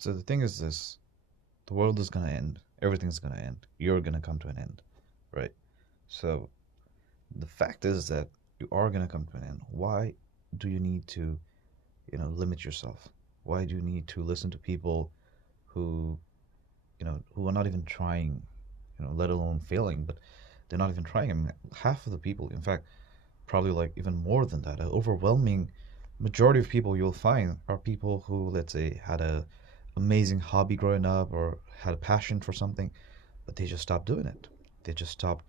So the thing is this, the world is gonna end. Everything's gonna end. You're gonna come to an end, right? So the fact is that you are gonna come to an end. Why do you need to, limit yourself? Why do you need to listen to people who, who are not even trying, let alone failing, but they're not even trying. I mean, half of the people, in fact, probably like even more than that, an overwhelming majority of people you'll find are people who, let's say, had a amazing hobby growing up or had a passion for something, but they just stopped doing it. They just stopped,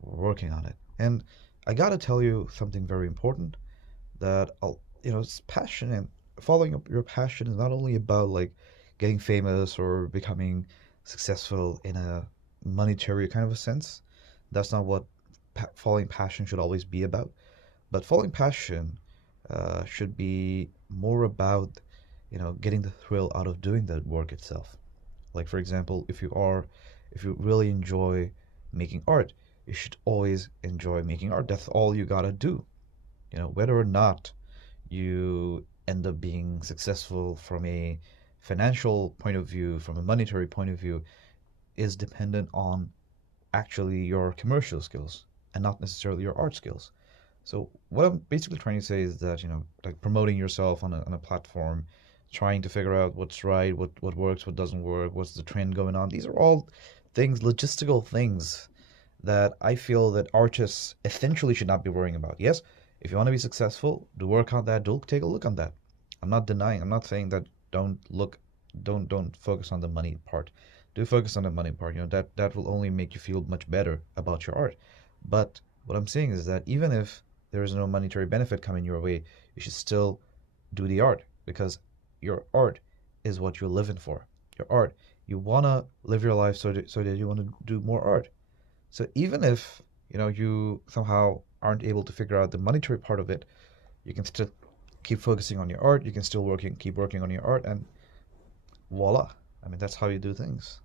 working on it. And I gotta tell you something very important that it's passion and following up your passion is not only about like getting famous or becoming successful in a monetary kind of a sense. That's not what following passion should always be about. But following passion should be more about, getting the thrill out of doing the work itself. Like for example, if you really enjoy making art, you should always enjoy making art. That's all you gotta do. Whether or not you end up being successful from a financial point of view, from a monetary point of view, is dependent on actually your commercial skills and not necessarily your art skills. So what I'm basically trying to say is that, like promoting yourself on a platform, trying to figure out what's right, what works, what doesn't work, what's the trend going on. These are all things, logistical things that I feel that artists essentially should not be worrying about. Yes, if you want to be successful, do work on that, do take a look on that. I'm not denying, I'm not saying that don't look don't focus on the money part. Do focus on the money part. That will only make you feel much better about your art. But what I'm saying is that even if there is no monetary benefit coming your way, you should still do the art because your art is what you're living for. Your art, you wanna live your life so that you want to do more art. So even if, you somehow aren't able to figure out the monetary part of it, you can still keep focusing on your art. You can still keep working on your art, and voila. I mean, that's how you do things.